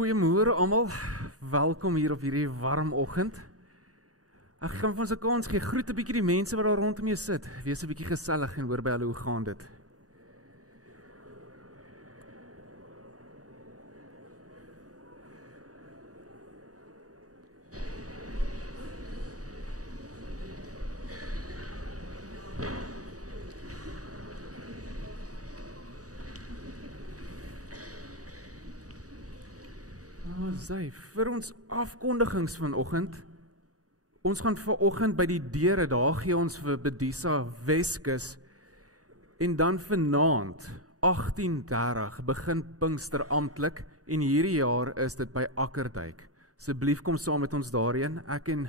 Goeiemôre almal, welkom hier op hierdie warm oggend. Ek gaan van ons 'n kans gee, groet 'n bietjie die mense wat daar rondom jou sit. Wees 'n bietjie gesellig en hoor by hulle hoe gaan dit. Vir ons afkondigings vanoggend. Ons gaan vanoggend by die deure, daar gee ons vir Bedisa Weskus. En dan vanaand 18:30 begin Pinkster amptelik en hierdie jaar is dit by Akkerdyk. Asseblief kom saam met ons daarheen. Ek en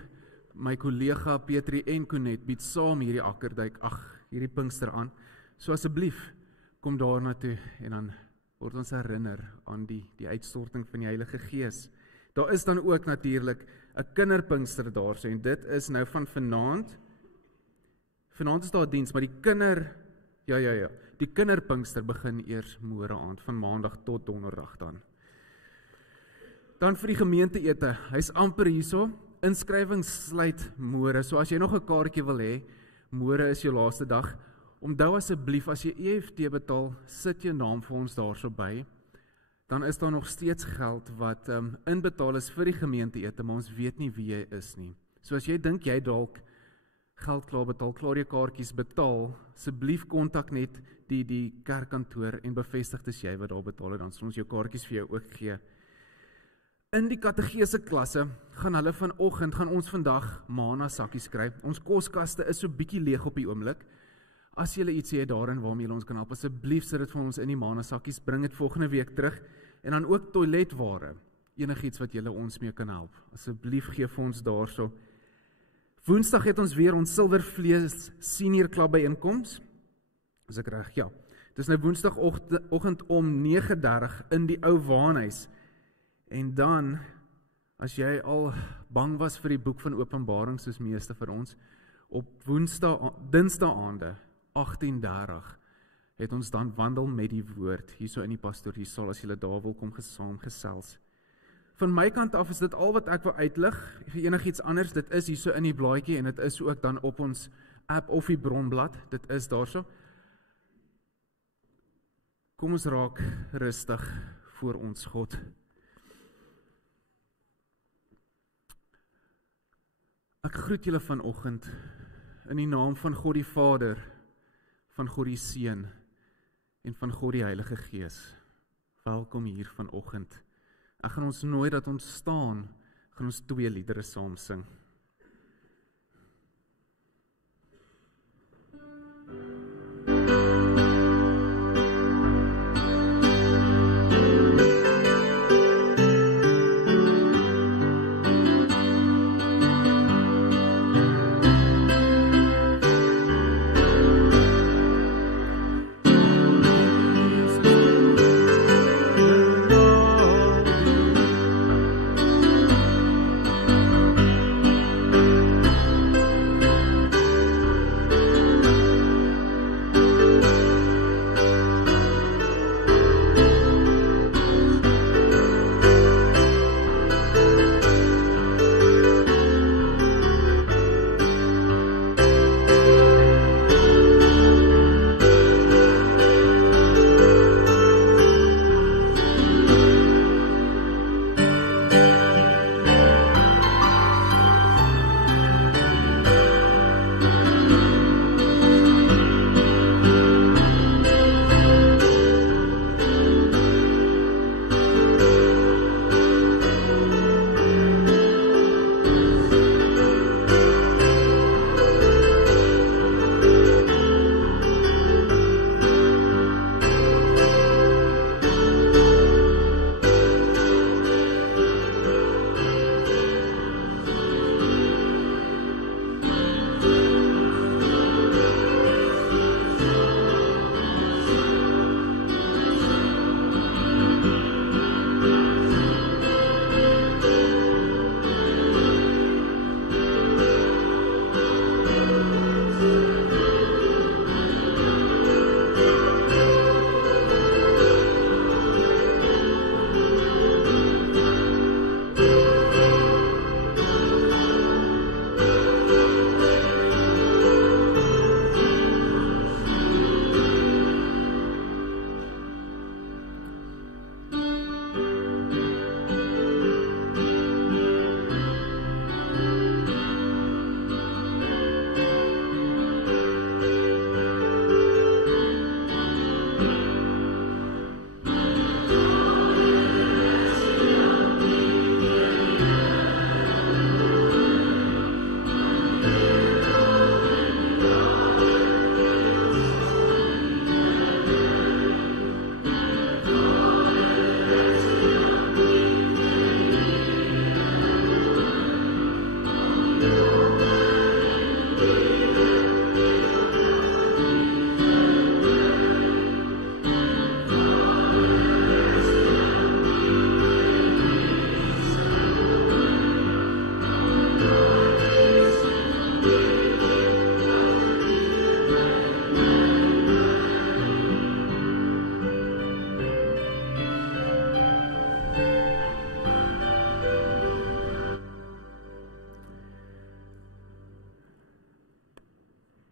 my kollega Petrie en Konet bied saam hierdie Akkerdyk, hierdie Pinkster aan. So asseblief kom daarna toe en dan word ons herinner aan die uitstorting van die Heilige Gees. Daar is dan ook natuurlik 'n kinderpinkster daarso en dit is nou van vanaand. Vanaand is daar 'n diens, maar die kinderpinkster begin eers môre aand van maandag tot donderdag dan. Dan vir die gemeenteete, hy's amper hierso. Inskrywings sluit môre. So as jy nog 'n kaartjie wil hê, môre is jou laaste dag. Onthou asseblief, as jy EFT betaal, sit jou naam vir ons daarso by. Dan is daar nog steeds geld wat inbetaal is vir die gemeenteete, maar ons weet nie wie jy is nie. So as jy dink jy dalk geld klaar betaal, klaar jou kaartjies betaal, asseblief kontak net die kerkkantoor en bevestig dis jy wat daar betaal het, dan sal ons jou kaartjies vir jou ook gee. In die kategese klasse gaan ons vandag mana sakkies kry. Ons koskaste is so bietjie leeg op die oomblik. As jy iets het daarin waarmee jy ons kan help, asseblief sit dit vir ons in die mana sakkies, bring dit volgende week terug. En dan ook toiletware, enigiets wat julle ons mee kan help. Asseblief gee vir ons daarso. Woensdag het ons weer ons Silvervlees senior klub byeenkoms. Is ek reg? Ja. Dis nou woensdagoggend om 9:30 in die ou waanhuis. En dan, as jy al bang was vir die boek van Openbaring soos meeste vir ons, op dinsdaande 18:30 het ons dan wandel met die woord, hierso in die pastoriesal, as julle daar wil kom saam gesels. Van my kant af is dit al wat ek wil uitlig, vir enigiets anders, dit is hierso in die blaadjie, en dit is ook dan op ons app of die bronblad, dit is daarso. Kom ons raak rustig voor ons God. Ek groet julle vanoggend in die naam van God die Vader, van God die Seun en van God die Heilige Gees. Welkom hier vanoggend. Ek gaan ons nooi dat ons staan, gaan ons 2 liedere saam sing.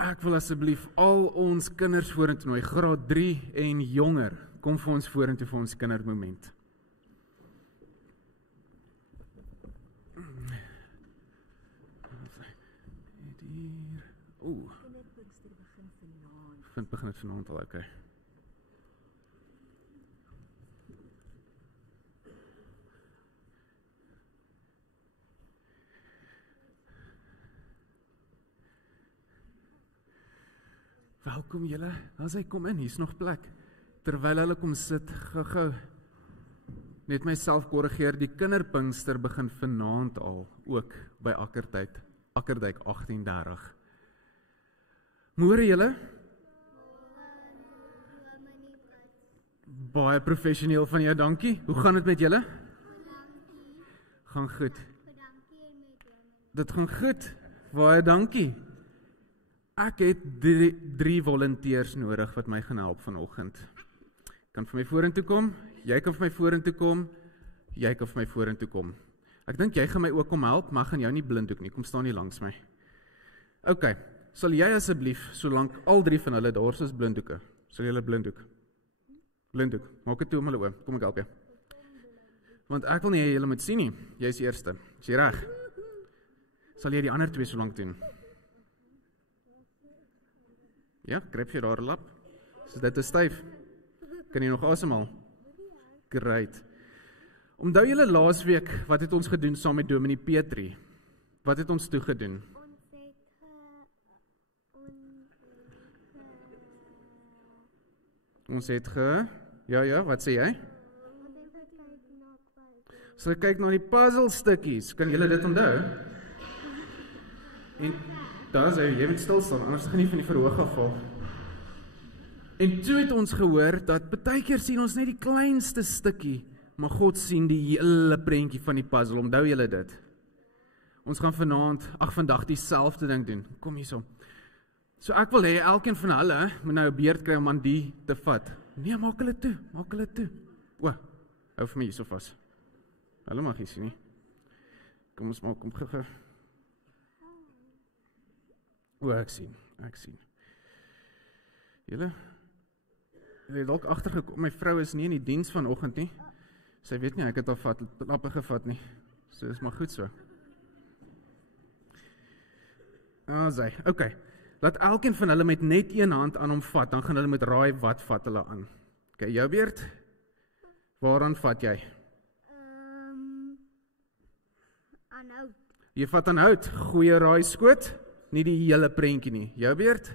ek wil asseblief al ons kinders vorentoe nooi, graad 3 en jonger. Kom vir ons vorentoe vir ons kindermoment. Oeh. Begin het vanaand al, okay. Welkom julle, as hy kom in, hier's nog plek. Terwyl hulle kom sit, gou-gou. Net myself korrigeer, die kinderpinkster begin vanaand al, ook by Akkerdijk 18:30. Môre julle? Baie professioneel van jou, dankie. Hoe gaan dit met julle? Gaan goed. Dit gaan goed. Baie dankie. Ek het drie volunteers nodig wat my gaan help vanoggend. Kan vir my vorentoe kom, jy kan vir my vorentoe kom, jy kan vir my vorentoe kom. Ek dink jy gaan my ook kom help, maar gaan jou nie blinddoek nie, kom staan nie langs my. OK, sal jy asseblief, solank al drie van hulle daar is blinddoeke, sal jy hulle blinddoek? Blinddoek, maak het toe om hulle oor, kom ek help jy. Want ek wil nie jy julle moet sien nie, jy is die eerste, is jy reg? Sal jy die ander twee solank doen? Ja, gryp jy daar 'n lap? So dit is styf. Kan jy nog asemhaal? Great. Onthou julle laasweek, wat het ons gedoen saam met Dominee Petrie? Wat het ons toe gedoen? Ons het ja, wat sê jy? So kyk na die puzzle stukkies, kan julle dit onthou? En daar sê jy moet stil staan, anders gaan nie van die verhoog afval. En toe het ons gehoor dat partykeer sien ons net die kleinste stukkie, maar God sien die hele prentjie van die puzzle. Onthou julle dit? Ons gaan vandag dieselfde ding doen. Kom hierso. So ek wil hê elkeen van hulle moet nou 'n beurt kry om aan die te vat. Nee, maak hulle toe. O, hou vir my hierso vas. Hulle mag nie sien nie. Kom ons maak hom gou. O, ek sien. Julle het dalk agtergekom, my vrou is nie in die diens vanoggend nie. Sy weet nie, ek het al lappe gevat nie. So is maar goed so. Okay. Laat elkeen van hulle met net een hand aan hom vat, dan gaan hulle moet raai wat vat hulle aan. Okay, jou beurt? Waaraan vat jy? Aan hout. Jy vat aan hout, goeie raai skoot, nie die hele prentjie nie. Jou beurt?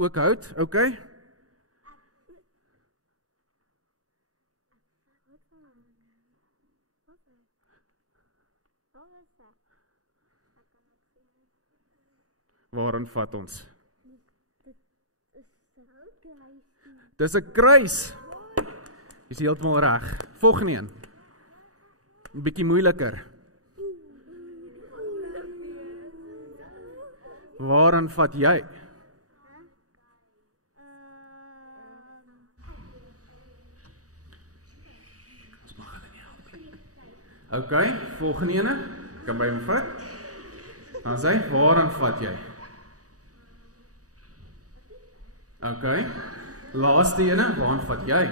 Ook hout, okay. Waaraan vat ons? Dis 'n kruis. Is heeltemal reg. Volgende een. 'n Bietjie moeiliker. Waaraan vat jy? Okay, volgende ene, kan by hom vat. Dan sê, waaraan vat jy? Okay, laaste ene, waaraan vat jy?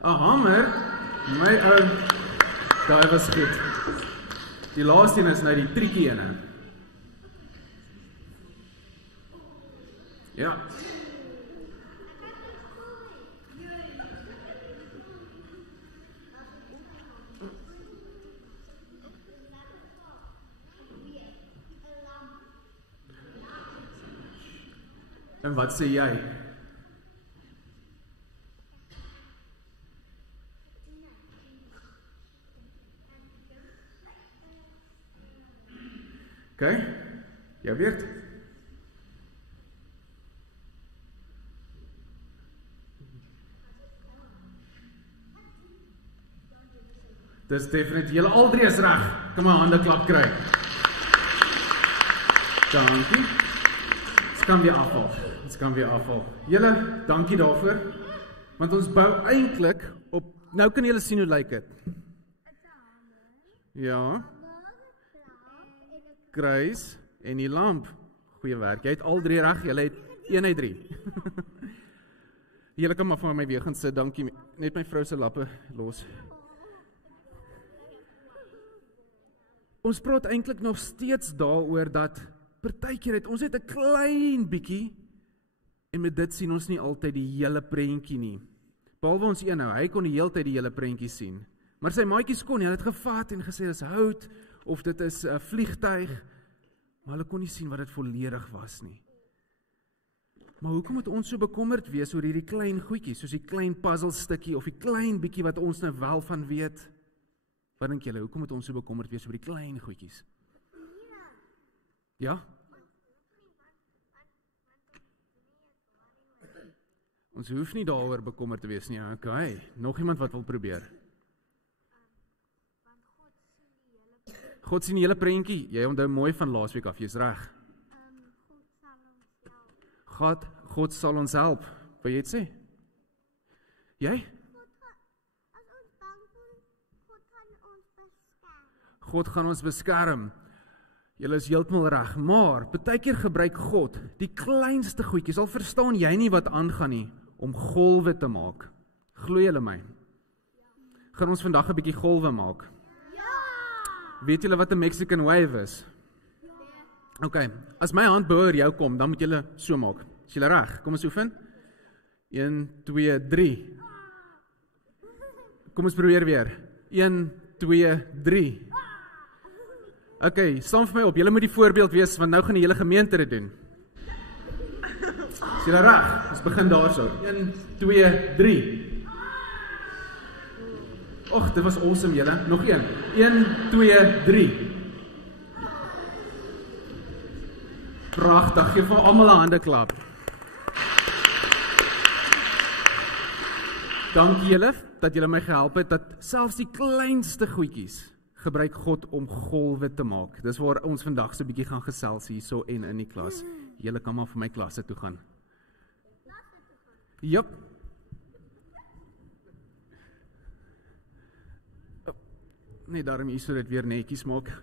Een hamer? My ou, daai was goed. Die laaste ene is nou die triekie ene. Ja. En wat sê jy? Okay, jou beurt. Dis definitief, julle al drie is reg. Kom maar, hande klap kry. Dankie. kan weer afval. Dit kan weer afval. Julle, dankie daarvoor. Want ons bou eintlik op. Nou kan julle sien hoe lyk dit. Ja. Kruis en die lamp. Goeie werk. Jy het al 3 reg. Julle het 1 uit 3. Julle kan maar van my weer gaan sit. Dankie. Net my vrou se lappe los. Ons praat eintlik nog steeds daaroor dat partykeer het ons net 'n klein bietjie en met dit sien ons nie altyd die hele prentjie nie. Behalwe ons een nou, hy kon die hele tyd die hele prentjie sien. Maar sy maatjies kon nie, hulle het gevat en gesê dis hout of dit is 'n vliegtuig, maar hulle kon nie sien wat dit volledig was nie. Maar hoekom moet ons so bekommerd wees oor hierdie klein goedjies, soos die klein puzzelstukkie of die klein bietjie wat ons nou wel van weet? Wat dink julle, hoekom moet ons so bekommerd wees oor die klein goedjies? Ja? Ons hoef nie daaroor bekommerd te wees nie. Okay, nog iemand wat wil probeer? God sien die hele prentjie. Jy onthou mooi van laasweek af, jy's reg. God sal ons help. Wat jy het sê? Jy? God gaan ons beskerm. Julle is heeltemal reg, maar partykeer gebruik God die kleinste goedjies. Al verstaan jy nie wat aangaan nie, om golwe te maak. Glo julle my? Gaan ons vandag 'n bietjie golwe maak? Ja! Weet julle wat 'n Mexican wave is? Ja. Okay, as my hand bo oor jou kom, dan moet julle so maak. Is julle reg? Kom ons oefen. 1 2 3. Kom ons probeer weer. 1 2 3. Okay, staan vir my op. Julle moet die voorbeeld wees, want nou gaan die hele gemeente dit doen. Is julle reg? Ons begin daarso. 1 2 3. Och, dit was awesome julle. Nog een. 1 2 3. Pragtig. Geef vir almal 'n hande klap. Dankie julle dat julle my gehelp het dat selfs die kleinste goedjies gebruik God om golwe te maak. Dis waar ons vandag so 'n bietjie gaan gesels hierso en in die klas. Julle kan maar vir my klasse toe gaan. Jep. Nee, daarom hier so dit weer netjies maak.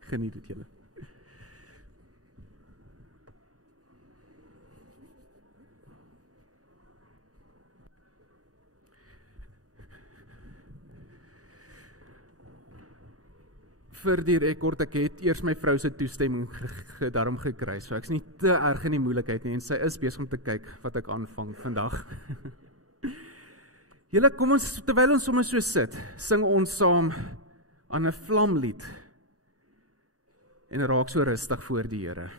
Geniet dit julle. Vir die rekord, ek het eers my vrou se toestemming daarom gekry, so ek is nie te erg in die moeilikheid nie, en sy is besig om te kyk wat ek aanvang vandag. Julle, kom ons, terwyl ons sommer so sit, sing ons saam aan 'n vlamlied, en raak so rustig voor die Here.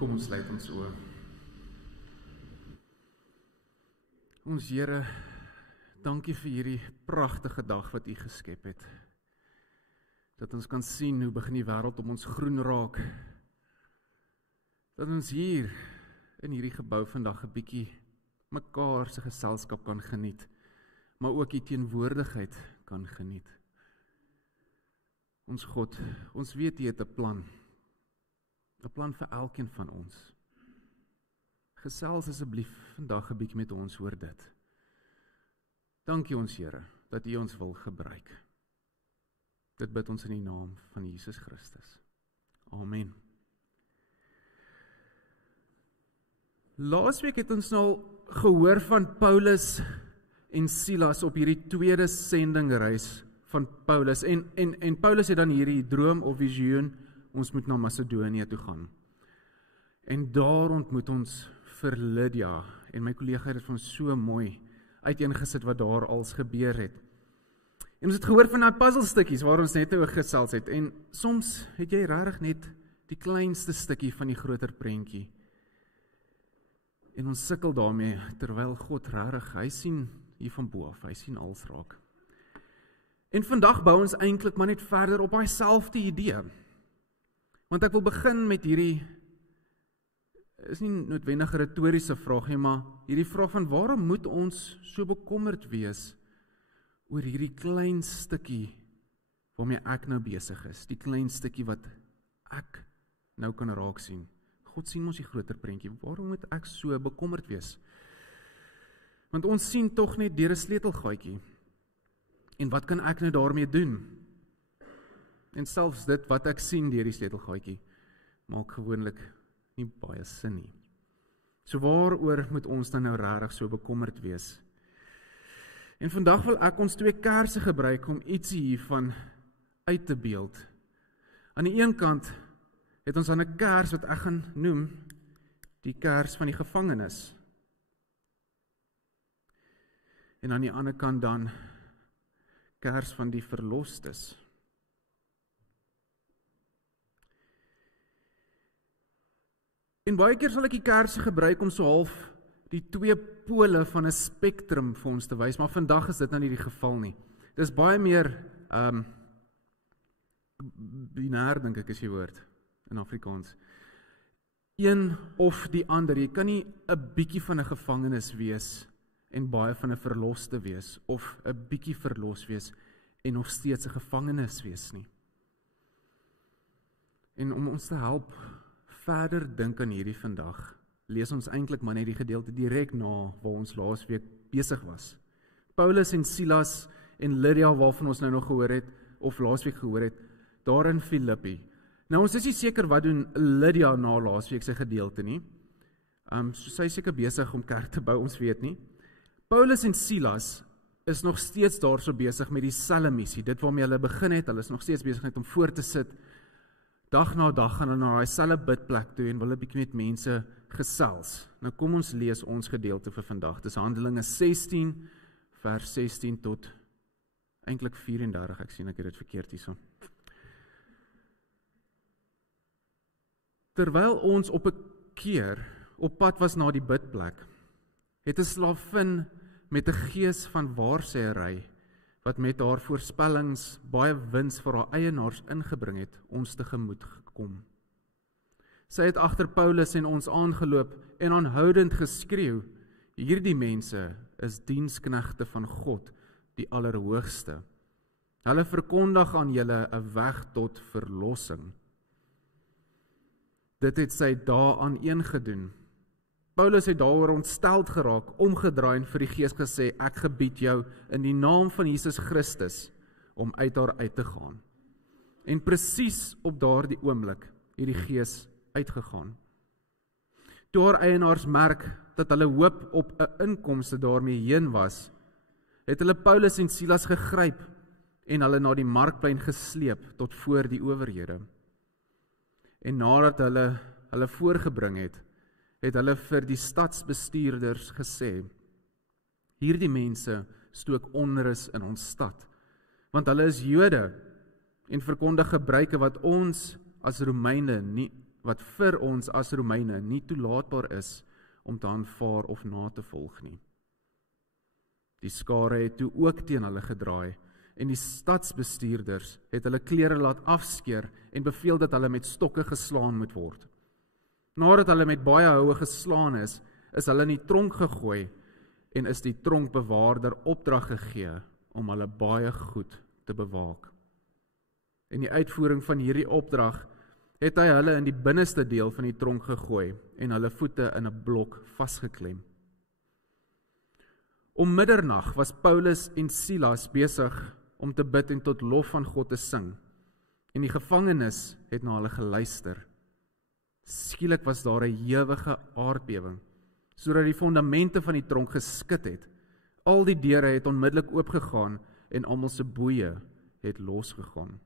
Kom ons sluit ons oë. Ons Here, dankie vir hierdie pragtige dag wat U geskep het. Dat ons kan sien hoe begin die wêreld om ons groen raak. Dat ons hier in hierdie gebou vandag 'n bietjie mekaar se geselskap kan geniet, maar ook U teenwoordigheid kan geniet. Ons God, ons weet U het 'n plan vir elkeen van ons. Gesels asseblief vandag 'n bietjie met ons oor dit. Dankie ons Here, dat U ons wil gebruik. Dit bid ons in die naam van Jesus Christus. Amen. Laasweek het ons nou gehoor van Paulus en Silas op hierdie tweede sendingreis van Paulus. En Paulus het dan hierdie droom of visioen, ons moet na Macedonië toe gaan. En daar ontmoet ons vir Lydia, en my kollega het dit vir ons so mooi uiteengesit wat daar als gebeur het. En ons het gehoor van daai puzzelstukkies waar ons net oor gesels het, en soms het jy regtig net die kleinste stukkie van die groter prentjie. En ons sukkel daarmee, terwyl God regtig, hy sien hier van bo af, hy sien alles raak. En vandag bou ons eintlik maar net verder op daai selfde idee. Want ek wil begin met hierdie, is nie noodwendig 'n retoriese vraag nie, maar hierdie vraag van waarom moet ons so bekommerd wees oor hierdie klein stukkie waarmee ek nou besig is, die klein stukkie wat ek nou kan raak sien. God sien ons die groter prentjie, waarom moet ek so bekommerd wees? Want ons sien tog net deur 'n sleutelgaatjie. En wat kan ek nou daarmee doen? En selfs dit wat ek sien deur die sleutelgaatjie, maak gewoonlik nie baie sin nie. So waaroor moet ons dan nou regtig so bekommerd wees? En vandag wil ek ons 2 kerse gebruik om ietsie hiervan uit te beeld. Aan die een kant het ons dan 'n kers wat ek gaan noem die kers van die gevangenes. En aan die ander kant dan kers van die verlostes. En baie keer sal ek die kerse gebruik om so half die 2 pole van 'n spektrum vir ons te wys, maar vandag is dit nou nie die geval nie. Dit is baie meer binêr, dink ek is die woord in Afrikaans. Een of die ander. Jy kan nie 'n bietjie van 'n gevangenes wees en baie van 'n verloste wees, of 'n bietjie verlos wees en nog steeds 'n gevangenes wees nie. En om ons te help verder dink aan hierdie vandag, lees ons eintlik maar net die gedeelte direk na waar ons laasweek besig was. Paulus en Silas en Lydia, waarvan ons nou nog gehoor het, of laasweek gehoor het, daar in Filippi. Nou ons is nie seker wat doen Lydia na laasweek se gedeelte nie. So sy is seker besig om kerk te bou, ons weet nie. Paulus en Silas is nog steeds daar so besig met dieselfde missie, dit waarmee hulle begin het, hulle is nog steeds besig om voor te sit. Dag na dag gaan hulle na dieselfde bidplek toe en wil 'n bietjie met mense gesels. Nou kom ons lees ons gedeelte vir vandag. Dis Handelinge 16 vers 16 tot eintlik 34. Ek sien ek het dit verkeerd hierso. Terwyl ons op 'n keer op pad was na die bidplek, het 'n slavin met 'n gees van waarsêery wat met haar voorspellings baie wins vir haar eienaars ingebring het, ons tegemoet gekom. Sy het agter Paulus en ons aangeloop en aanhoudend geskreeu, hierdie mense is diensknegte van God, die Allerhoogste. Hulle verkondig aan julle 'n weg tot verlossing. Dit het sy daaraan eengedoen. Paulus het daaroor ontsteld geraak, omgedraai en vir die gees gesê, ek gebied jou in die naam van Jesus Christus om uit haar uit te gaan. En presies op daardie oomblik het die gees uitgegaan. Toe haar eienaars merk dat hulle hoop op 'n inkomste daarmee heen was, het hulle Paulus en Silas gegryp en hulle na die markplein gesleep tot voor die owerhede. En nadat hulle voorgebring het hulle vir die stadsbestuurders gesê, hierdie mense stook onrus in ons stad, want hulle is Jode en verkondig gebruike wat ons as Romeine wat vir ons as Romeine nie toelaatbaar is om te aanvaar of na te volg nie. Die skare het toe ook teen hulle gedraai en die stadsbestuurders het hulle klere laat afskeer en beveel dat hulle met stokke geslaan moet word. Nadat hulle met baie houe geslaan is hulle in die tronk gegooi en is die tronkbewaarder opdrag gegee om hulle baie goed te bewaak. In die uitvoering van hierdie opdrag het hy hulle in die binneste deel van die tronk gegooi en hulle voete in 'n blok vasgeklem. Om middernag was Paulus en Silas besig om te bid en tot lof van God te sing, en die gevangenes het na hulle geluister. Skielik was daar 'n ewige aardbewing, sodat die fondamente van die tronk geskit het. Al die deure het onmiddellik oopgegaan en almal se boeye het losgegaan.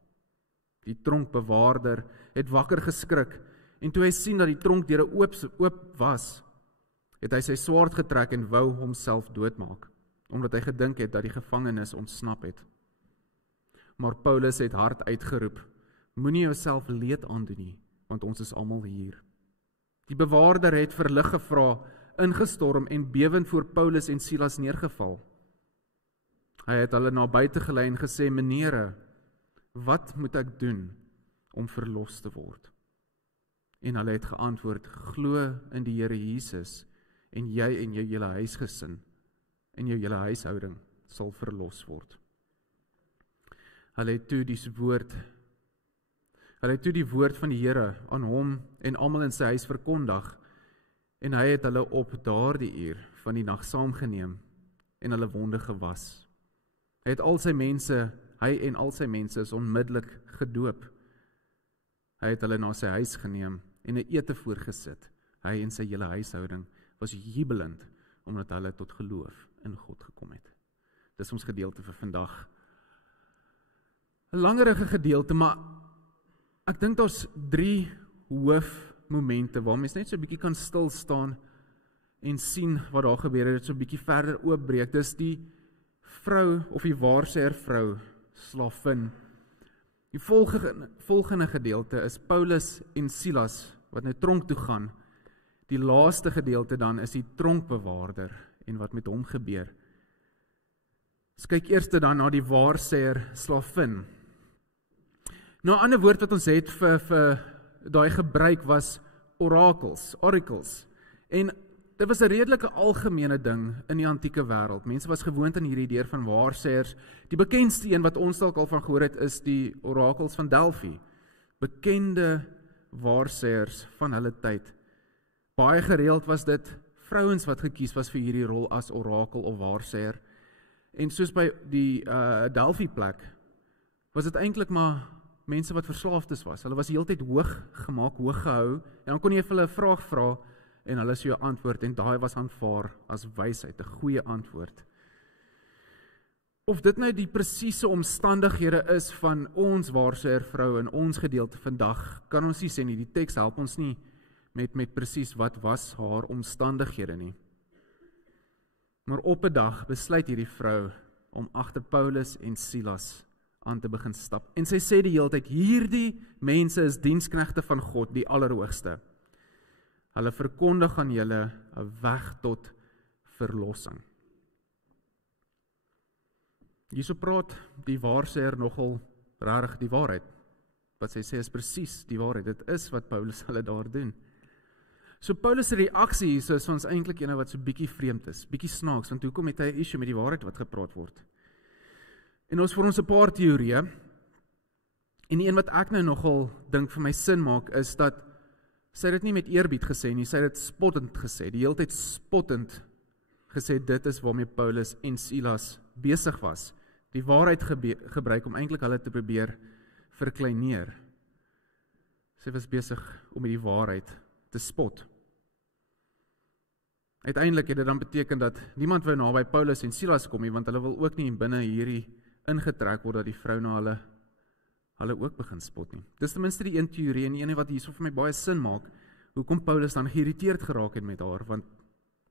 Die tronkbewaarder het wakker geskrik en toe hy sien dat die tronkdeure oop was, het hy sy swaard getrek en wou homself doodmaak, omdat hy gedink het dat die gevangenes ontsnap het. Maar Paulus het hard uitgeroep, moenie jouself leed aandoen nie, want ons is almal hier. Die bewaarder het vir lig gevra, ingestorm en bewend voor Paulus en Silas neergeval. Hy het hulle na buite gelei en gesê, menere, wat moet ek doen om verlos te word? En hulle het geantwoord, glo in die Here Jesus en jy en jou hele huisgesin en jou hele huishouding sal verlos word. Hulle het toe die woord van die Here aan hom en almal in sy huis verkondig en hy het hulle op daardie uur van die nag saamgeneem en hulle wonde gewas. Hy en al sy mense is onmiddellik gedoop. Hy het hulle na sy huis geneem en 'n ete voorgesit. Hy en sy hele huishouding was jubelend omdat hulle tot geloof in God gekom het. Dis ons gedeelte vir vandag. 'n Langerige gedeelte, maar ek dink daar's 3 hoofmomente waar mens net so 'n bietjie kan stil staan en sien wat daar gebeur het, so 'n bietjie verder oopbreek. Dis die vrou of die waarsêer vrou, slavin. Die volgende gedeelte is Paulus en Silas wat nou tronk toe gaan. Die laaste gedeelte dan is die tronkbewaarder en wat met hom gebeur. Ons kyk eers dan na die waarsêer slavin. Nou 'n ander woord wat ons het vir daai gebruik was oracles. En dit was 'n redelike algemene ding in die antieke wêreld. Mense was gewoond aan hierdie idee van waarsêers. Die bekendste een wat ons dalk al van gehoor het is die orakels van Delphi. Bekende waarsêers van hulle tyd. Baie gereeld was dit vrouens wat gekies was vir hierdie rol as orakel of waarsêer. En soos by die Delphi plek was dit eintlik maar mense wat verslaafdes was. Hulle was die hele tyd hoog gemaak, hoog gehou, en dan kon jy vir hulle 'n vraag vra, en hulle sou jou antwoord, en daai was aanvaar as wysheid, 'n goeie antwoord. Of dit nou die presiese omstandighede is van ons waarsêer vrou in ons gedeelte vandag, kan ons nie sê nie. Die teks help ons nie met presies wat was haar omstandighede nie. Maar op 'n dag besluit hierdie vrou om agter Paulus en Silas aan te begin stap. En sy sê die hele tyd, hierdie mense is diensknegte van God, die Allerhoogste. Hulle verkondig aan julle 'n weg tot verlossing. Hierso praat die waarsêer nogal regtig die waarheid. Wat sy sê is presies die waarheid. Dit is wat Paulus hulle daar doen. So Paulus se reaksie hier is ons eintlik ene wat so bietjie vreemd is, bietjie snaaks, want hoekom het hy 'n issue met die waarheid wat gepraat word? En ons vir ons 'n paar teorieë. En die een wat ek nou nogal dink vir my sin maak is dat sy het dit nie met eerbied gesê nie, sy het dit spottend gesê, die hele tyd spottend gesê dit is waarmee Paulus en Silas besig was. Die waarheid gebruik om eintlik hulle te probeer verkleineer. Sy was besig om met die waarheid te spot. Uiteindelik het dit dan beteken dat niemand wou naby Paulus en Silas kom nie, want hulle wil ook nie binne hierdie ingetrek word dat die vrou na hulle ook begin spot nie. Dis ten minste die een teorie, en die ene wat hierso vir my baie sin maak, hoekom Paulus dan geïrriteerd geraak het met haar, want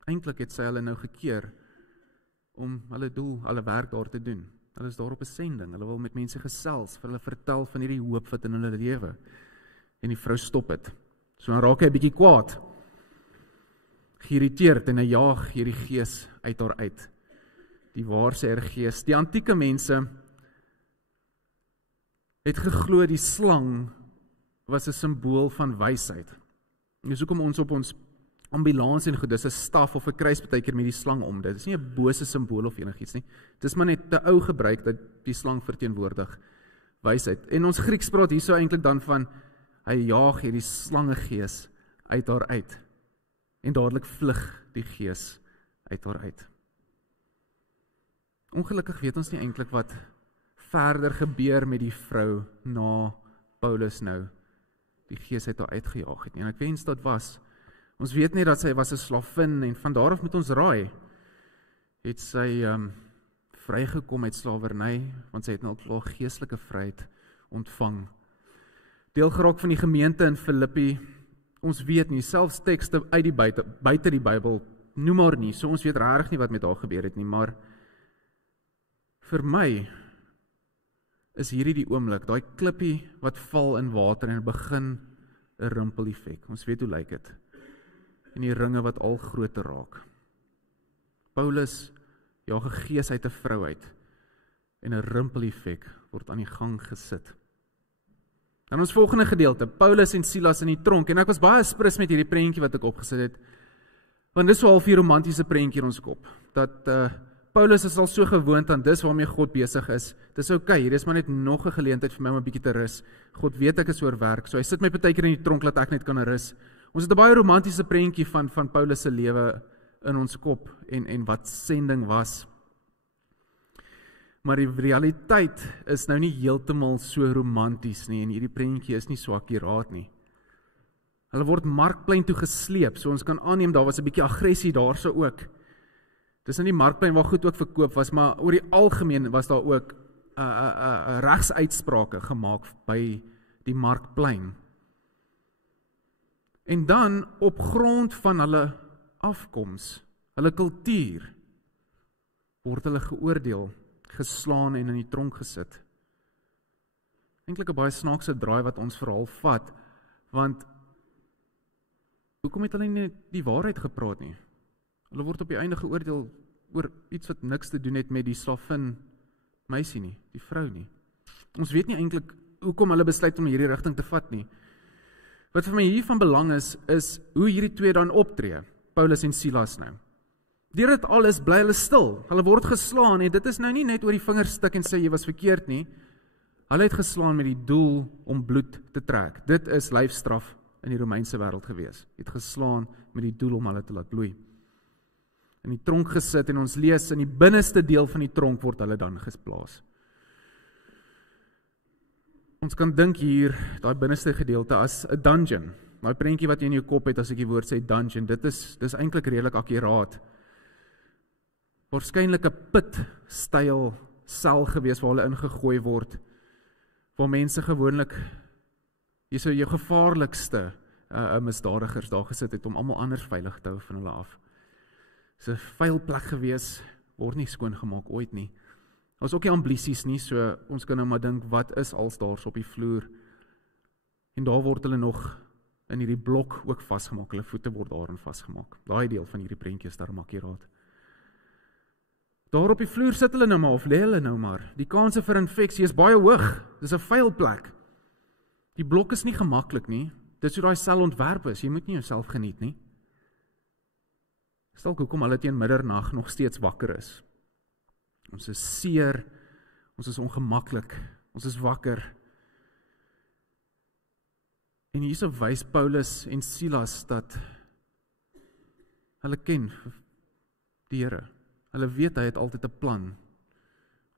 eintlik het sy hulle nou gekeer om hulle doel, hulle werk daar te doen. Hulle is daar op 'n sending, hulle wil met mense gesels, vir hulle vertel van hierdie hoop wat in hulle lewe. En die vrou stop het. So dan raak hy 'n bietjie kwaad, geïrriteerd en hy jaag hierdie gees uit haar uit. Die waarsêer gees. Die antieke mense het geglo die slang was 'n simbool van wysheid. Dis hoekom ons op ons ambulans en goed, dis 'n staf of 'n kruis partykeer met die slang om. Dit is nie 'n bose simbool of enigiets nie. Dis maar net 'n ou gebruik dat die slang verteenwoordig wysheid. En ons Grieks praat hierso eintlik dan van hy jaag hierdie slangegees uit haar uit. En dadelik vlug die gees uit haar uit. Ongelukkig weet ons nie eintlik wat verder gebeur met die vrou na Paulus nou die gees uit haar uitgejaag het nie. En ek wens dat was. Ons weet net dat sy was 'n slavin en van daar af moet ons raai. Het sy vrygekom uit slawerny, want sy het nou al geestelike vryheid ontvang. Deel geraak van die gemeente in Filippi. Ons weet nie, selfs tekste uit die buite die Bybel, noem maar nie, so ons weet regtig nie wat met haar gebeur het nie, maar vir my is hierdie die oomblik, daai klippie wat val in water en begin 'n rimpel-effek. Ons weet hoe lyk dit. En die ringe wat al groter raak. Paulus jaag 'n gees uit 'n vrou uit en 'n rimpel-effek word aan die gang gesit. Dan ons volgende gedeelte, Paulus en Silas in die tronk, en ek was baie sprus met hierdie prentjie wat ek opgesit het, want dis so half 'n romantiese prentjie in ons kop, dat Paulus is al so gewoond aan dis waarmee God besig is. Dis okay, hier is maar net nog 'n geleentheid vir my om 'n bietjie te rus. God weet ek is oorwerk, so hy sit my partykeer in die tronk laat ek net kan rus. Ons het 'n baie romantiese prentjie van Paulus se lewe in ons kop en wat sending was. Maar die realiteit is nou nie heeltemal so romanties nie en hierdie prentjie is nie so akkuraat nie. Hulle word markplein toe gesleep, so ons kan aanneem daar was 'n bietjie aggressie daarso ook. Dis in die markplein waar goed ook verkoop was, maar oor die algemeen was daar ook regsuitsprake gemaak by die markplein. En dan op grond van hulle afkoms, hulle kultuur, word hulle geoordeel, geslaan en in die tronk gesit. Eintlik 'n baie snaakse draai wat ons verhaal vat, want hoekom het hulle nie die waarheid gepraat nie? Hulle word op die einde geoordeel oor iets wat niks te doen het met die slavin meisie nie, die vrou nie. Ons weet nie eintlik hoekom hulle besluit om hierdie rigting te vat nie. Wat vir my hiervan belang is hoe hierdie twee dan optree, Paulus en Silas nou. Deur dit alles bly hulle stil. Hulle word geslaan en dit is nou nie net oor die vingers stik en sê jy was verkeerd nie. Hulle het geslaan met die doel om bloed te trek. Dit is lyfstraf in die Romeinse wêreld gewees. Het geslaan met die doel om hulle te laat bloei. In die tronk gesit en ons lees in die binneste deel van die tronk word hulle dan gesplaas. Ons kan dink hier, daai binneste gedeelte as 'n dungeon. Daai prentjie wat jy in jou kop het as ek die woord sê dungeon, dis eintlik redelik akkuraat. Waarskynlik 'n pit-styl sel gewees waar hulle ingegooi word, waar mense gewoonlik jou gevaarlikste misdadigers daar gesit het om almal anders veilig te hou van hulle af. Dis 'n vuil plek gewees, word nie skoon gemaak ooit nie. Daar was ook nie amblisies nie, so ons kan nou maar dink, wat is als daar op die vloer? En daar word hulle nog in hierdie blok ook vasgemaak, hulle voete word daarin vasgemaak. Daai deel van hierdie prentjie is daarom akkuraat. Daar op die vloer sit hulle nou maar, of lê hulle nou maar. Die kanse vir infeksie is baie hoog, dis 'n vuil plek. Die blok is nie gemaklik nie, dis hoe daai sel ontwerp is, jy moet nie jouself geniet nie. Stel hoekom hulle teen middernag nog steeds wakker is. Ons is seer, ons is ongemaklik, ons is wakker. En hierso wys Paulus en Silas dat hulle ken die Here. Hulle weet hy het altyd 'n plan.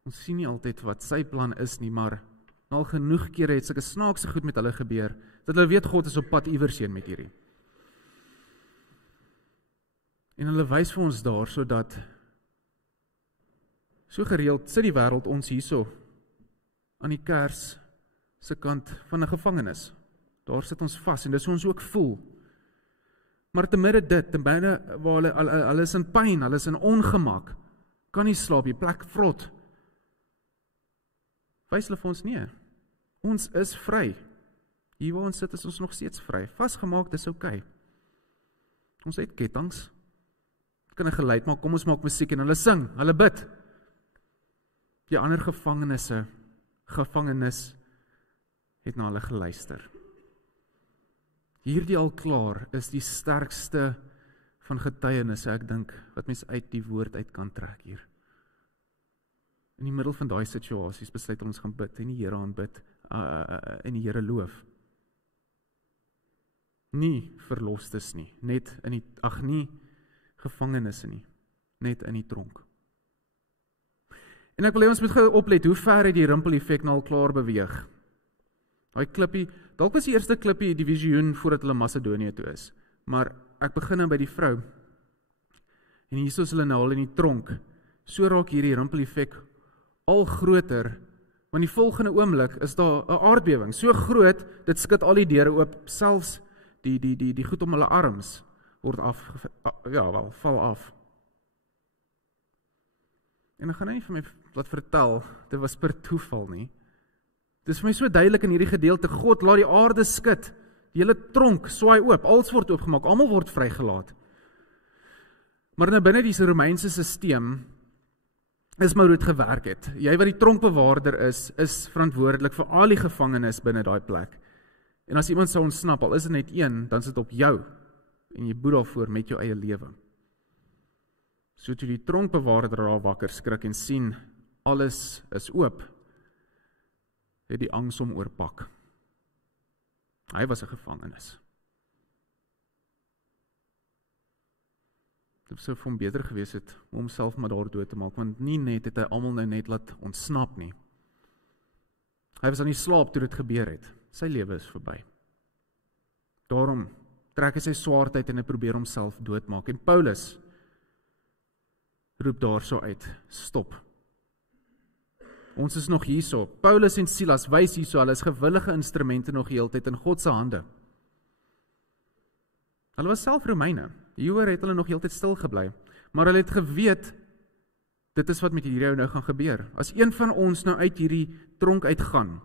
Ons sien nie altyd wat sy plan is nie, maar al genoeg kere het sulke snaakse goed met hulle gebeur, dat hulle weet God is op pad iewers heen met hierdie. En hulle wys vir ons daar, sodat so gereeld sit die wêreld ons hierso aan die kers se kant van 'n gevangenis. Daar sit ons vas en dis hoe ons ook voel. Maar te midde dit, te midde waar hulle is in pyn, hulle is in ongemak, kan nie slaap, die plek vrot. Wys hulle vir ons nie. Ons is vry. Hier waar ons sit is ons nog steeds vry. Vasgemaak, dis oukei. Ons het kettinge. Kan 'n geluid maak, kom ons maak musiek en hulle sing, hulle bid. Die ander gevangenis het na hulle geluister. Hierdie al klaar is die sterkste van getuienisse, ek dink, wat mens uit die woord uit kan trek hier. In die middel van daai situasies besluit ons gaan bid en die Here aanbid en die Here loof. Nie verlostes nie, nie gevangenisse nie, net in die tronk. En ek wil hê ons moet gou oplet, hoe ver het die rimpel-effek nou al klaar beweeg? Daai klippie, dalk was die eerste klippie die visioen voordat hulle Macedonië toe is, maar ek begin nou by die vrou, en hier is hulle nou al in die tronk, so raak hierdie rimpel-effek al groter, want die volgende oomblik is daar 'n aardbewing, so groot, dit skud al die deure oop, selfs die goed om hulle arms word val af. En ek gaan nie vir my laat vertel, dit was per toeval nie. Dit is vir my so duidelik in hierdie gedeelte, God laat die aarde skud, die hele tronk swaai oop, alles word oopgemaak, almal word vrygelaat. Maar nou binne die Romeinse sisteem is maar hoe dit gewerk het. Jy wat die tronkbewaarder is verantwoordelik vir al die gevangenes binne daai plek. En as iemand sou ontsnap, al is dit net een, dan is dit op jou, en jy boet daarvoor met jou eie lewe. So toe die tronkbewaarder daar wakker skrik en sien, alles is oop, het die angs hom oorpak. Hy was 'n gevangenis. Dit sou vir hom beter gewees het om homself maar daar dood te maak, want nie net het hy almal nou net laat ontsnap nie. Hy was aan die slaap toe dit gebeur het. Sy lewe is verby. Daarom trek hy sy swaard uit en hy probeer homself doodmaak. En Paulus roep daarso uit, stop. Ons is nog hierso. Paulus en Silas wys hierso, hulle is gewillige instrumente nog die hele tyd in God se hande. Hulle was self Romeine. Hieroor het hulle nog heeltyd stil gebly, maar hulle het geweet, dit is wat met hierdie ou nou gaan gebeur. As een van ons nou uit hierdie tronk uitgaan,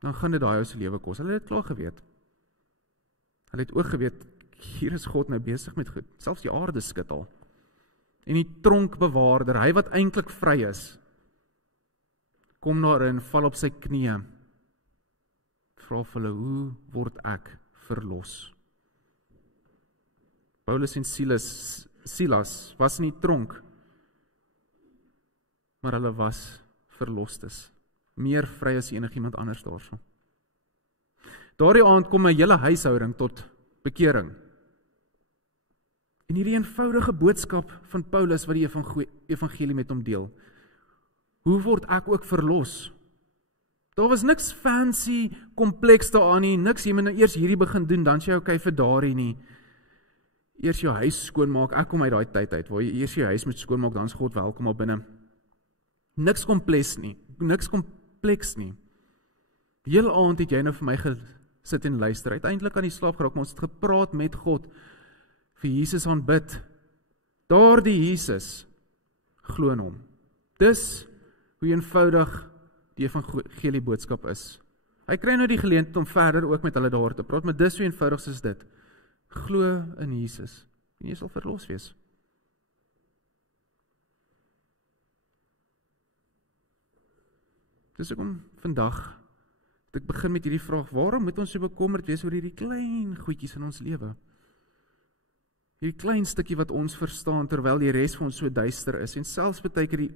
dan gaan dit daai ou se lewe kos. Hulle het dit klaar geweet. Hulle het ook geweet, hier is God nou besig met goed, selfs die aarde skud al. En die tronkbewaarder, hy wat eintlik vry is, kom daarin, val op sy knieë, vra vir hulle, hoe word ek verlos? Paulus en Silas was in die tronk, maar hulle was verlostes. Meer vry as enigiemand anders daarso. Daardie aand kom 'n hele huishouding tot bekering. En hierdie eenvoudige boodskap van Paulus wat die evangelie met hom deel. Hoe word ek ook verlos? Daar was niks fancy, kompleks daaraan nie, niks jy moet nou eers hierdie begin doen, dan is jy okay vir daardie nie. Eers jou huis skoonmaak, ek kom uit daai tyd uit, waar jy eers jou huis moet skoonmaak, dan is God welkom al binne. Niks kompleks nie, Die hele aand het jy nou vir my gesit en luister, uiteindelik aan die slaap geraak, maar ons het gepraat met God, vir Jesus aanbid. Daardie Jesus, glo in hom. Dis hoe eenvoudig die evangelie boodskap is. Hy kry nou die geleentheid om verder ook met hulle daar te praat, maar dis hoe eenvoudig is dit. Glo in Jesus, en jy sal verlos wees. Dis hoekom vandag, ek begin met hierdie vraag, waarom moet ons so bekommerd wees oor hierdie klein goedjies in ons lewe? Hierdie klein stukkie wat ons verstaan, terwyl die res van ons so duister is, en selfs baie keer die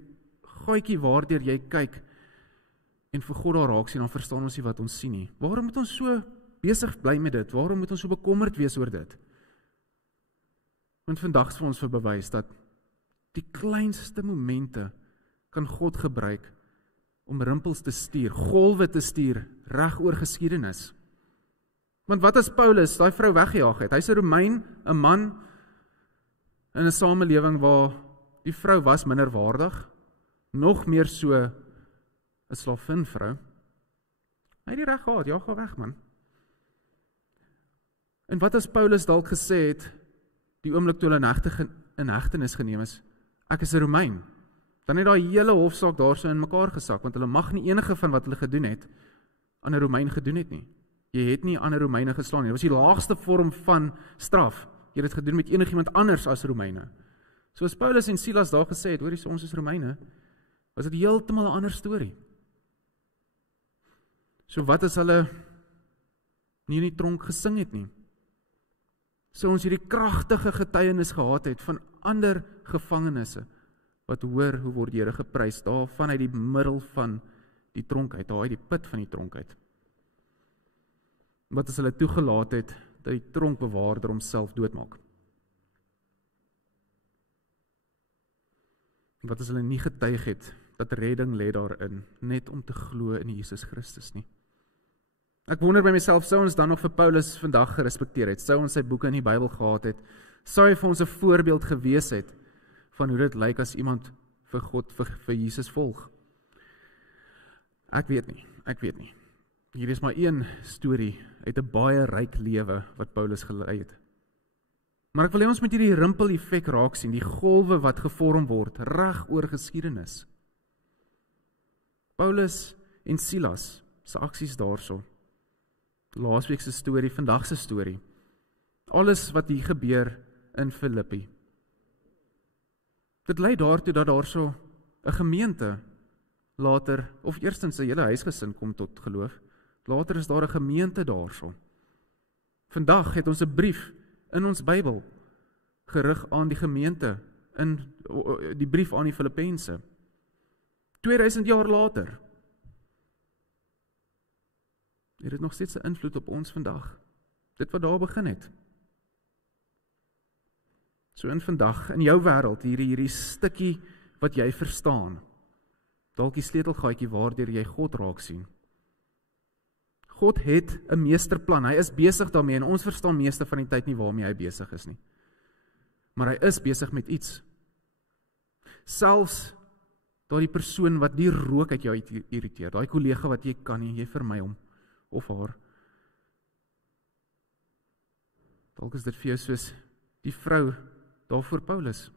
gaatjie waardeur jy kyk, en vir God daar raak sien, dan verstaan ons nie wat ons sien nie. Waarom moet ons so besig bly met dit? Waarom moet ons so bekommerd wees oor dit? Want vandag is vir ons bewys dat die kleinste momente kan God gebruik om rimpels te stuur, golwe te stuur, reg oor geskiedenis. Want wat as Paulus daai vrou weggejaag het? Hy's 'n Romein, 'n man in 'n samelewing waar die vrou was minderwaardig, nog meer so 'n slavin vrou. Hy het die reg gehad, ja, ga weg man. En wat as Paulus dalk gesê het, die oomblik toe hulle in hegtenis geneem is, ek is 'n Romein. Dan het daai hele hofsaak daar so in mekaar gesak, want hulle mag nie enige van wat hulle gedoen het, aan 'n Romein gedoen het nie. Jy het nie aan 'n Romeine geslaan nie. Dit was die laagste vorm van straf. Jy het dit gedoen met enigiemand anders as Romeine. So as Paulus en Silas daar gesê het, hoor jy, ons is Romeine, was dit heeltemal 'n ander storie. So wat as hulle nie in die tronk gesing het nie? So ons hierdie kragtige getuienis gehad het van ander gevangenisse, wat hoor hoe word die Here geprys, daar vanuit die middel van die tronk uit, daar uit die put van die tronk uit. Wat as hulle toegelaat het, dat die tronkbewaarder homself doodmaak? Wat as hulle nie getuig het, dat redding lê daarin, net om te glo in Jesus Christus nie? Ek wonder by myself, sou ons dan nog vir Paulus vandag gerespekteer het, sou ons sy boeke in die Bybel gehad het, sou hy vir ons 'n voorbeeld gewees het, van hoe dit lyk as iemand vir God, vir Jesus volg? Ek weet nie. Hier is maar een storie uit 'n baie ryk lewe wat Paulus gelei het. Maar ek wil hê ons moet hierdie rimpel-effek raak sien, die golwe wat gevorm word, reg oor geskiedenis. Paulus en Silas se aksies daarso. Laasweek se storie, vandag se storie. Alles wat hier gebeur in Filippi. Dit lei daartoe dat daar so 'n gemeente later, of eerstens 'n hele huisgesin kom tot geloof. Later is daar 'n gemeente daarso. Vandag het ons 'n brief in ons Bybel gerig aan die gemeente, in die brief aan die Filippense. 2000 jaar later. Het dit nog steeds 'n invloed op ons vandag? Dit wat daar begin het. So in vandag, in jou wêreld, hierdie stukkie wat jy verstaan, dalk die sleutelgaatjie waardeur jy God raak sien. God het 'n meesterplan, hy is besig daarmee, en ons verstaan meeste van die tyd nie waarmee hy besig is nie. Maar hy is besig met iets. Selfs daardie persoon wat die rook uit jou irriteer, daai kollega wat jy kan nie, jy vermy hom, of haar. Dalk is dit vir jou soos die vrou daar voor Paulus,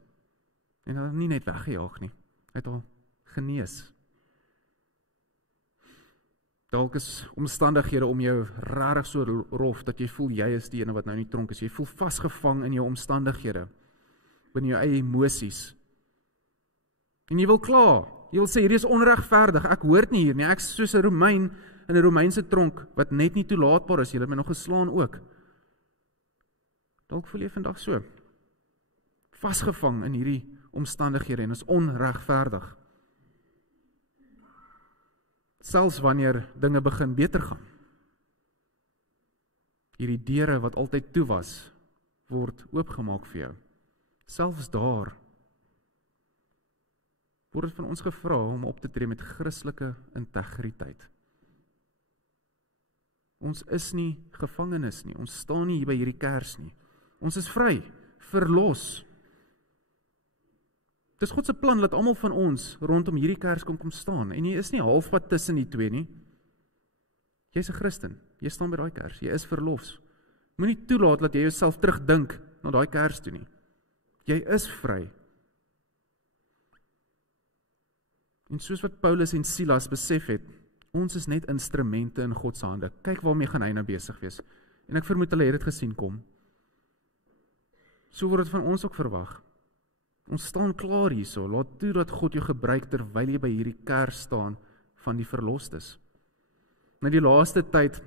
en hy het nie net weggejaag nie, hy het al genees. Dalk is omstandighede om jou rarig so rof, dat jy voel jy is die ene wat nou in die tronk is, jy voel vasgevang in jou omstandighede, binne jou eie emosies, en jy wil kla, jy wil sê, hierdie is onregverdig, ek hoort nie hier nie, ek is soos 'n Romein, in 'n Romeinse tronk, wat net nie toelaatbaar is, jy het my nog geslaan ook. Dalk voel jy vandag so, vasgevang in hierdie omstandighede, en is onregverdig. Selfs wanneer dinge begin beter gaan. Hierdie deure wat altyd toe was, word oopgemaak vir jou. Selfs daar word dit van ons gevra om op te tree met Christelike integriteit. Ons is nie gevangenes nie, ons staan nie hier by hierdie kers nie. Ons is vry, verlos. Dit is God se plan dat almal van ons rondom hierdie kers kom staan, en jy is nie halfpad tussen die twee nie. Jy is 'n Christen, jy staan by daai kers, jy is verlos. Moenie toelaat dat jy jouself terugdink na daai kers toe nie. Jy is vry. En soos wat Paulus en Silas besef het, ons is net instrumente in God se hande. Kyk waarmee gaan hy nou besig wees. En ek vermoed hulle het dit gesien kom. So word dit van ons ook verwag. Ons staan klaar hierso, laat toe dat God jou gebruik terwyl jy by hierdie kers staan van die verlostes. Nou die laaste tyd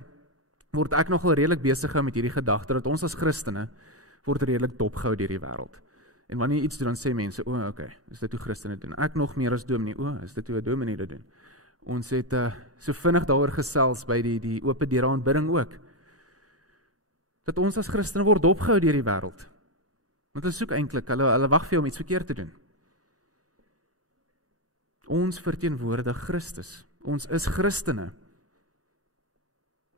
word ek nogal redelik besig met hierdie gedagte dat ons as Christene word redelik dopgehou deur die wêreld. En wanneer jy iets doen, dan sê mense, okay, is dit hoe Christene doen? Ek nog meer as dominee, is dit hoe 'n dominee dit doen? Ons het so vinnig daaroor gesels by die ope deure aanbidding ook. Dat ons as Christene word dopgehou deur die wêreld. Want hulle soek eintlik, hulle wag vir jou om iets verkeerd te doen. Ons verteenwoordig Christus. Ons is Christene.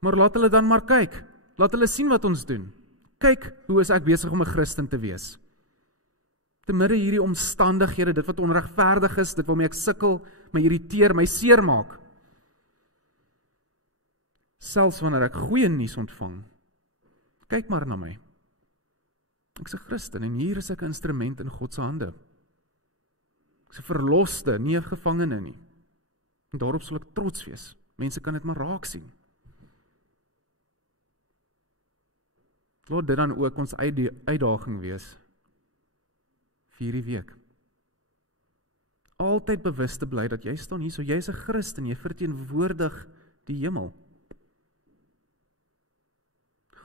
Maar laat hulle dan maar kyk. Laat hulle sien wat ons doen. Kyk, hoe is ek besig om 'n Christen te wees? Te midde hierdie omstandighede, dit wat onregverdig is, dit waarmee ek sukkel, my irriteer, my seermaak. Selfs wanneer ek goeie nuus ontvang, kyk maar na my. Ek is 'n Christen en hier is ek 'n instrument in God se hande. Ek is 'n verloste, nie 'n gevangene nie. En daarop sal ek trots wees. Mense kan dit maar raak sien. Laat dit dan ook ons uitdaging wees vir hierdie week. Altyd bewus te bly dat jy staan hier, so jy is 'n Christen, jy verteenwoordig die hemel.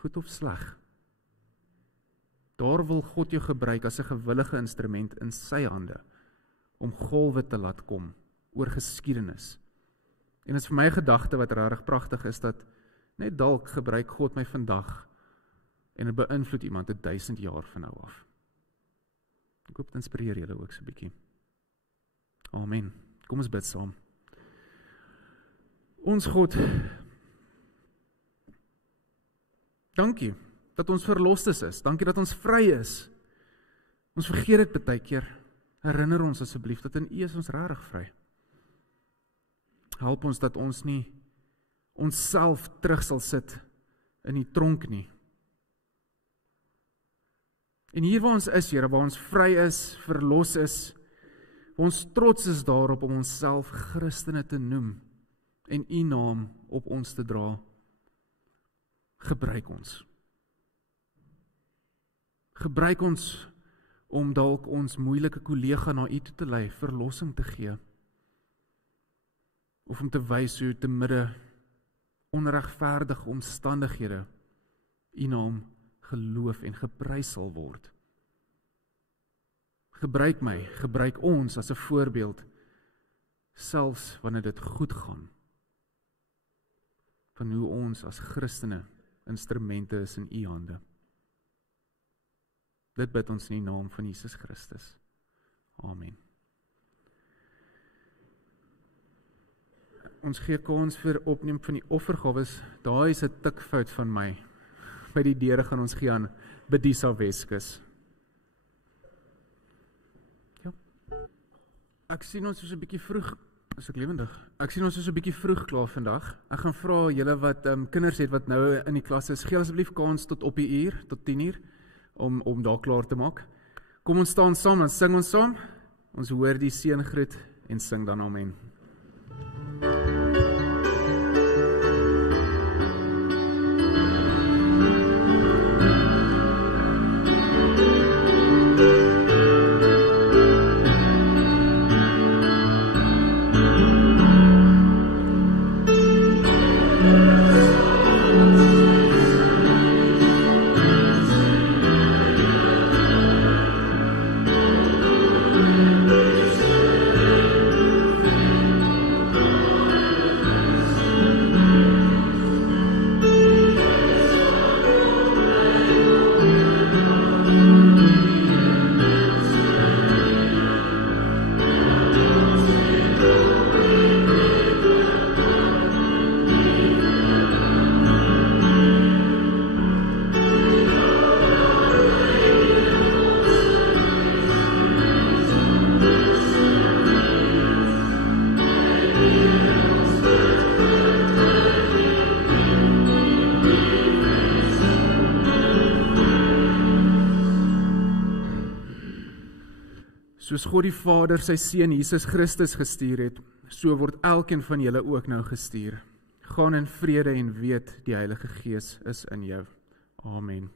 Goed of sleg. Daar wil God jou gebruik as 'n gewillige instrument in sy hande, om golwe te laat kom oor geskiedenis. En dit is vir my 'n gedagte wat regtig pragtig is, dat net dalk gebruik God my vandag, en dit beïnvloed iemand 1000 jaar van nou af. Ek hoop dit inspireer julle ook so 'n bietjie. Amen. Kom ons bid saam. Ons God, dankie dat ons verlostes is. Dankie dat ons vry is. Ons vergeet dit baie keer. Herinner ons asseblief dat in U is ons regtig vry. Help ons dat ons nie onsself terug sal sit in die tronk nie. En hier waar ons is, Here, waar ons vry is, verlos is, waar ons trots is daarop om onsself Christene te noem en U naam op ons te dra, gebruik ons. Gebruik ons om dalk ons moeilike kollega na U toe te lei, verlossing te gee, of om te wys hoe te midde onregverdige omstandighede U naam geloof en geprys sal word. Gebruik my, gebruik ons as 'n voorbeeld, selfs wanneer dit goed gaan, van hoe ons as Christene instrumente is in U hande. Dit bid ons in die naam van Jesus Christus. Amen. Ons gee kans vir opneem van die offergawes. Daar is 'n tikfout van my. By die deure gaan ons gee aan Bedisa Weskus. Ja. Ek sien ons is 'n bietjie vroeg. Is ek lewendig? Ek sien ons is 'n bietjie vroeg klaar vandag. Ek gaan vra julle wat kinders het wat nou in die klas is, gee asseblief kans tot op die uur, tot 10:00, om daar klaar te maak. Kom ons staan saam, dan sing ons saam. Ons hoor die seëngroet en sing dan amen. Soos God die Vader sy Seun Jesus Christus gestuur het, so word elkeen van julle ook nou gestuur. Gaan in vrede en weet die Heilige Gees is in jou. Amen.